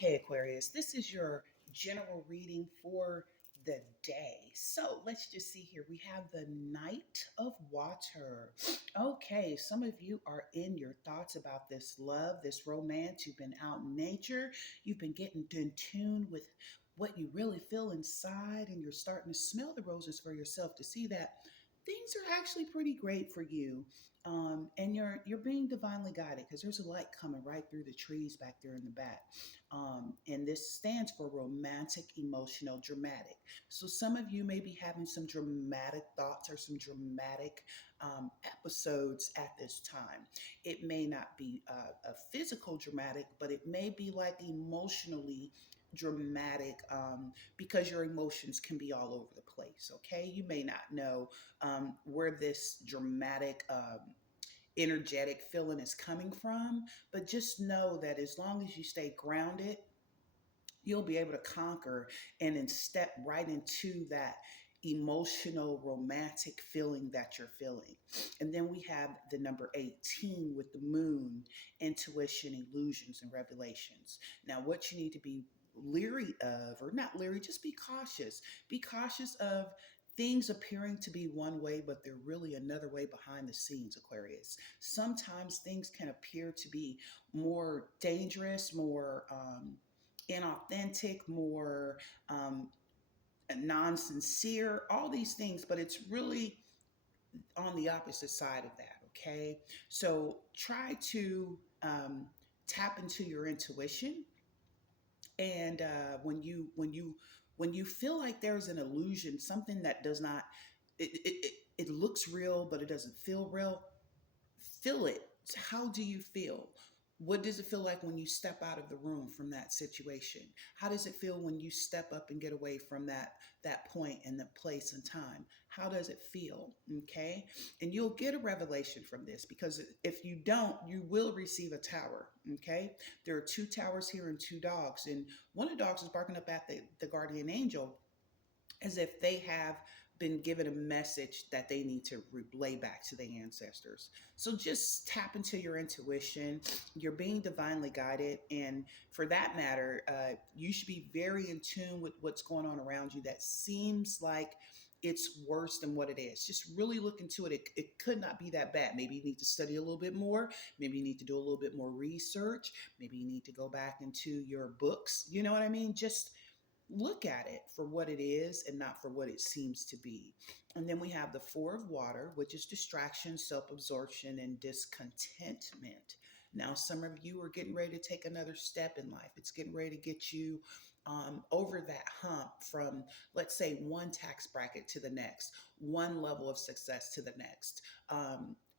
Okay, Aquarius, this is your general reading for the day. So let's just see here. We have the Knight of Water. Okay, some of you are in your thoughts about this love, this romance. You've been out in nature, you've been getting in tune with what you really feel inside, and you're starting to smell the roses for yourself to see that things are actually pretty great for you. And you're being divinely guided because there's a light coming right through the trees back there in the back. And this stands for romantic, emotional, dramatic. So some of you may be having some dramatic thoughts or some dramatic episodes at this time. It may not be a physical dramatic, but it may be like emotionally dramatic, because your emotions can be all over the place. Okay, you may not know where this dramatic energetic feeling is coming from, but just know that as long as you stay grounded, you'll be able to conquer and then step right into that emotional romantic feeling that you're feeling. And then we have the number 18 with the moon, intuition, illusions, and revelations. Now what you need to be leery of, or not leery, just be cautious of things appearing to be one way but they're really another way behind the scenes, Aquarius. Sometimes things can appear to be more dangerous, more inauthentic, more um, non sincere, all these things, but it's really on the opposite side of that. Okay. So try to tap into your intuition. And when you feel like there's an illusion, something that does not, it looks real, but it doesn't feel real, feel it. How do you feel? What does it feel like when you step out of the room from that situation? How does it feel when you step up and get away from that point and the place and time? How does it feel? Okay? And you'll get a revelation from this, because if you don't, you will receive a tower. Okay? There are two towers here and two dogs, and one of the dogs is barking up at the guardian angel as if they have been given a message that they need to relay back to their ancestors. So just tap into your intuition. You're being divinely guided. And for that matter, you should be very in tune with what's going on around you that seems like it's worse than what it is. Just really look into it. It could not be that bad. Maybe you need to study a little bit more. Maybe you need to do a little bit more research. Maybe you need to go back into your books. You know what I mean? Just look at it for what it is and not for what it seems to be. And then we have the Four of Water, which is distraction, self absorption, and discontentment. Now, some of you are getting ready to take another step in life. It's getting ready to get you over that hump from, let's say, one tax bracket to the next, one level of success to the next.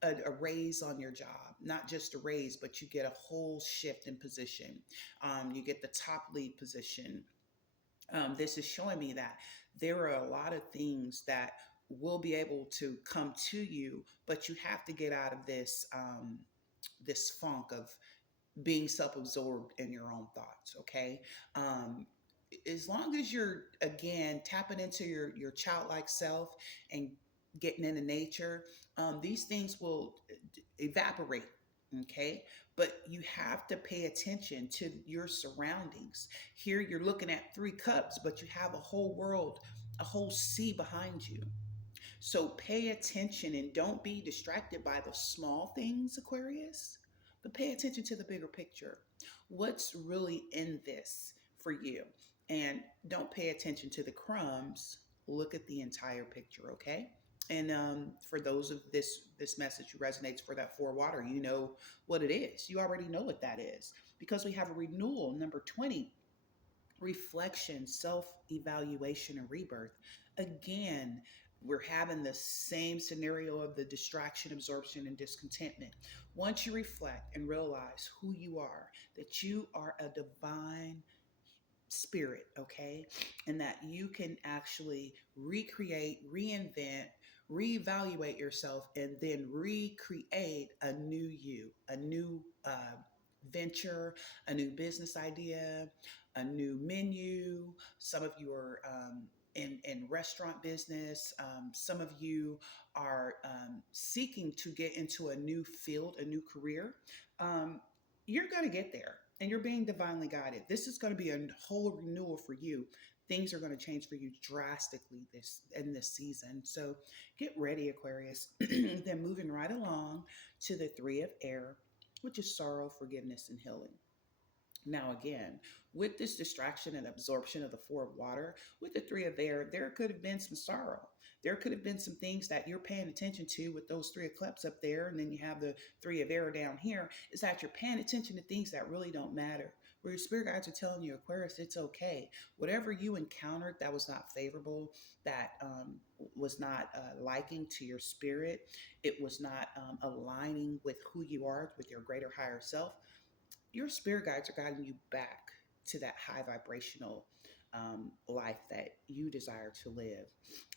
A raise on your job, not just a raise, but you get a whole shift in position. You get the top lead position. This is showing me that there are a lot of things that will be able to come to you, but you have to get out of this funk of being self-absorbed in your own thoughts. Okay. As long as you're, again, tapping into your childlike self and getting into nature, these things will evaporate. Okay. But you have to pay attention to your surroundings. Here you're looking at three cups, but you have a whole world, a whole sea behind you. So pay attention and don't be distracted by the small things, Aquarius, but pay attention to the bigger picture. What's really in this for you? And don't pay attention to the crumbs. Look at the entire picture, okay? And for those of this message who resonates for that four water, you know what it is. You already know what that is, because we have a renewal, number 20, reflection, self evaluation, and rebirth. Again, we're having the same scenario of the distraction, absorption, and discontentment. Once you reflect and realize who you are, that you are a divine spirit, okay, and that you can actually recreate, reinvent, reevaluate yourself, and then recreate a new you, a new venture, a new business idea, a new menu. Some of you are in restaurant business. Some of you are seeking to get into a new field, a new career. Um, you're going to get there. and you're being divinely guided. This is going to be a whole renewal for you. Things are going to change for you drastically this in this season. So get ready, Aquarius. Then moving right along to the three of air, which is sorrow, forgiveness, and healing. Now, again, with this distraction and absorption of the four of water, with the three of air, there could have been some sorrow. There could have been some things that you're paying attention to with those three of cups up there, and then you have the three of air down here, is that you're paying attention to things that really don't matter. Where your spirit guides are telling you, Aquarius, it's okay. Whatever you encountered that was not favorable, that was not liking to your spirit, it was not aligning with who you are, with your greater higher self, your spirit guides are guiding you back to that high vibrational life that you desire to live.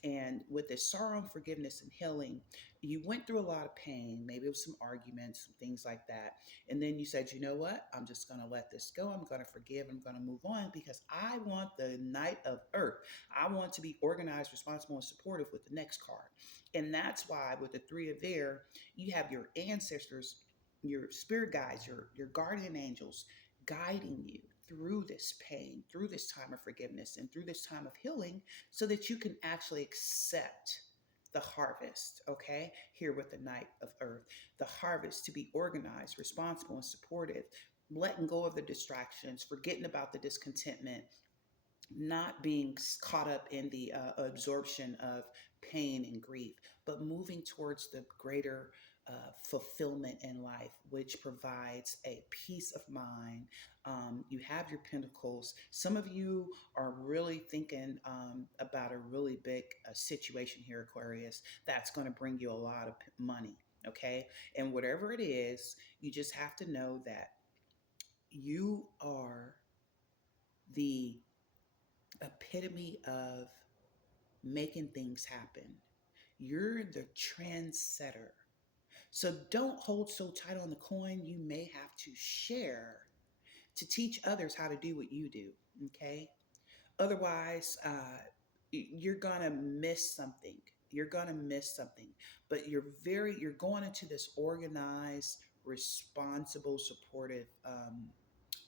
And with this sorrow and forgiveness and healing, you went through a lot of pain. Maybe it was some arguments, some things like that. And then you said, you know what? I'm just going to let this go. I'm going to forgive. I'm going to move on because I want the Knight of Earth. I want to be organized, responsible, and supportive with the next card. And that's why with the Three of Air, you have your ancestors, your spirit guides, your guardian angels guiding you through this pain, through this time of forgiveness, and through this time of healing, so that you can actually accept the harvest, okay? Here with the Knight of Earth, the harvest to be organized, responsible, and supportive, letting go of the distractions, forgetting about the discontentment, not being caught up in the absorption of pain and grief, but moving towards the greater fulfillment in life, which provides a peace of mind. You have your pentacles. Some of you are really thinking about a really big situation here, Aquarius, that's going to bring you a lot of money. Okay. And whatever it is, you just have to know that you are the epitome of making things happen. You're the trendsetter. So don't hold so tight on the coin. You may have to share to teach others how to do what you do. Okay. Otherwise, you're going to miss something. You're going to miss something. But you're going into this organized, responsible, supportive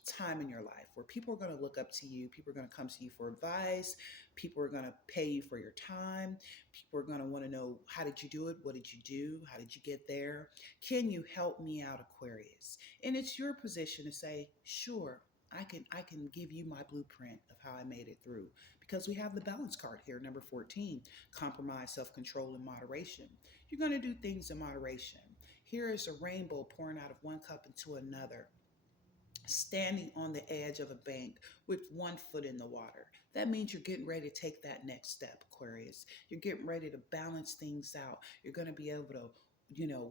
time in your life where people are going to look up to you. People are going to come to you for advice. People are going to pay you for your time. People are going to want to know, how did you do it? What did you do? How did you get there? Can you help me out, Aquarius? And it's your position to say, sure, I can give you my blueprint of how I made it through, because we have the balance card here, number 14, compromise, self-control, and moderation. You're going to do things in moderation. Here is a rainbow pouring out of one cup into another, standing on the edge of a bank with one foot in the water. That means you're getting ready to take that next step, Aquarius. You're getting ready to balance things out. You're going to be able to,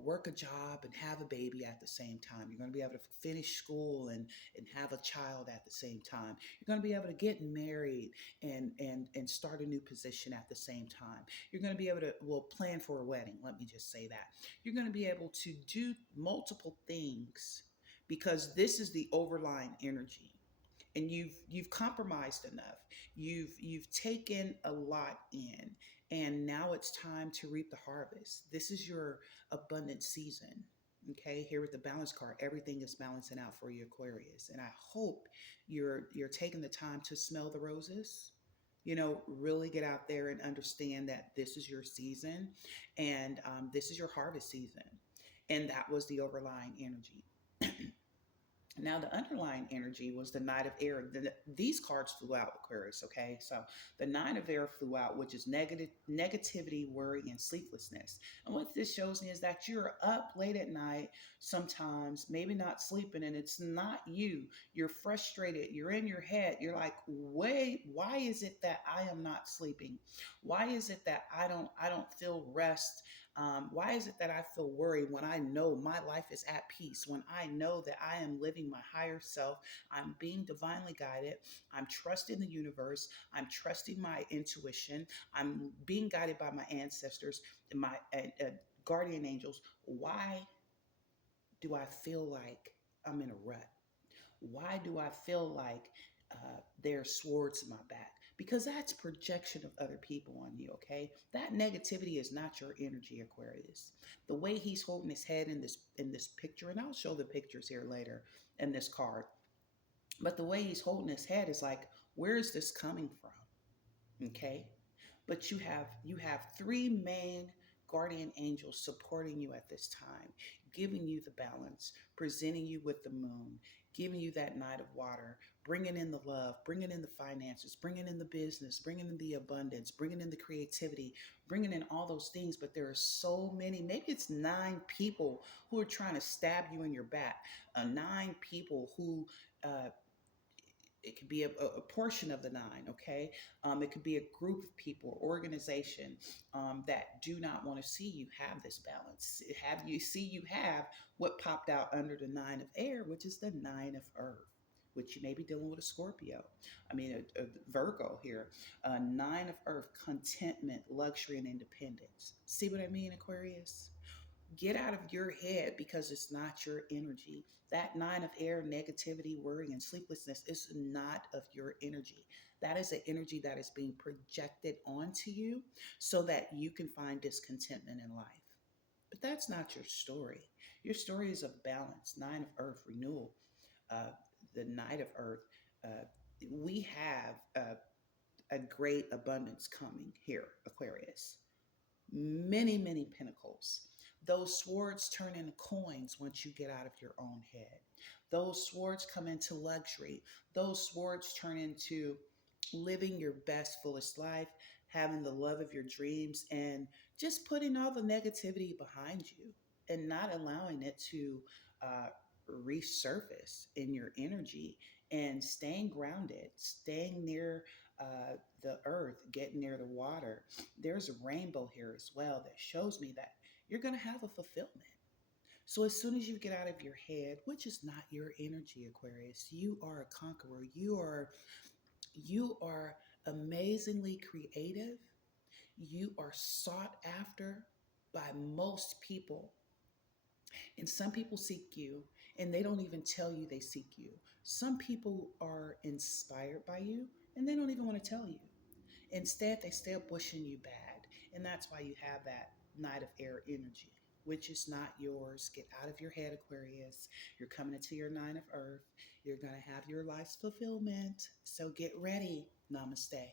work a job and have a baby at the same time. You're going to be able to finish school and have a child at the same time. You're going to be able to get married and start a new position at the same time. You're going to be able to, well, plan for a wedding. Let me just say that. You're going to be able to do multiple things because this is the overlying energy, and you've compromised enough. You've taken a lot in, and now it's time to reap the harvest. This is your abundant season. Okay, here with the balance card, everything is balancing out for you, Aquarius, and I hope you're taking the time to smell the roses. Really get out there and understand that this is your season, and this is your harvest season, and that was the overlying energy. Now, the underlying energy was the Knight of Air. These cards flew out, Aquarius. Okay, so the Nine of Air flew out, which is negativity, worry, and sleeplessness. And what this shows me is that you're up late at night, sometimes maybe not sleeping, and it's not you. You're frustrated. You're in your head. You're like, wait, why is it that I am not sleeping? Why is it that I don't feel rest? Why is it that I feel worried when I know my life is at peace, when I know that I am living my higher self? I'm being divinely guided. I'm trusting the universe. I'm trusting my intuition. I'm being guided by my ancestors and my guardian angels. Why do I feel like I'm in a rut? Why do I feel like there's swords in my back? Because that's projection of other people on you, okay? That negativity is not your energy, Aquarius. The way he's holding his head in this picture, and I'll show the pictures here later in this card. But the way he's holding his head is like, where is this coming from? Okay. But you have three main guardian angels supporting you at this time, giving you the balance, presenting you with the moon, giving you that night of water, bringing in the love, bringing in the finances, bringing in the business, bringing in the abundance, bringing in the creativity, bringing in all those things. But there are so many, maybe it's nine people who are trying to stab you in your back, nine people who uh, it could be a portion of the nine. Okay. It could be a group of people, organization, that do not want to see you have this balance, have you see you have what popped out under the nine of air, which is the nine of earth, which you may be dealing with a Scorpio, I mean a Virgo here, nine of earth, contentment, luxury, and independence. See what I mean, Aquarius? Get out of your head because it's not your energy. That nine of air, negativity, worry, and sleeplessness is not of your energy. That is an energy that is being projected onto you so that you can find discontentment in life. But that's not your story. Your story is of balance, nine of earth, renewal, uh, the night of earth. Uh, we have a great abundance coming here, Aquarius. Many pentacles. Those swords turn into coins once you get out of your own head. Those swords come into luxury. Those swords turn into living your best, fullest life, having the love of your dreams, and just putting all the negativity behind you and not allowing it to uh, resurface in your energy, and staying grounded, staying near the earth, getting near the water. There's a rainbow here as well that shows me that you're going to have a fulfillment. So as soon as you get out of your head, which is not your energy, Aquarius, you are a conqueror. You are amazingly creative. You are sought after by most people. And some people seek you and they don't even tell you they seek you. Some people are inspired by you and they don't even want to tell you. Instead, they stay up wishing you bad. And that's why you have that night of air energy, which is not yours. Get out of your head, Aquarius. You're coming into your nine of earth. You're going to have your life's fulfillment. So get ready. Namaste.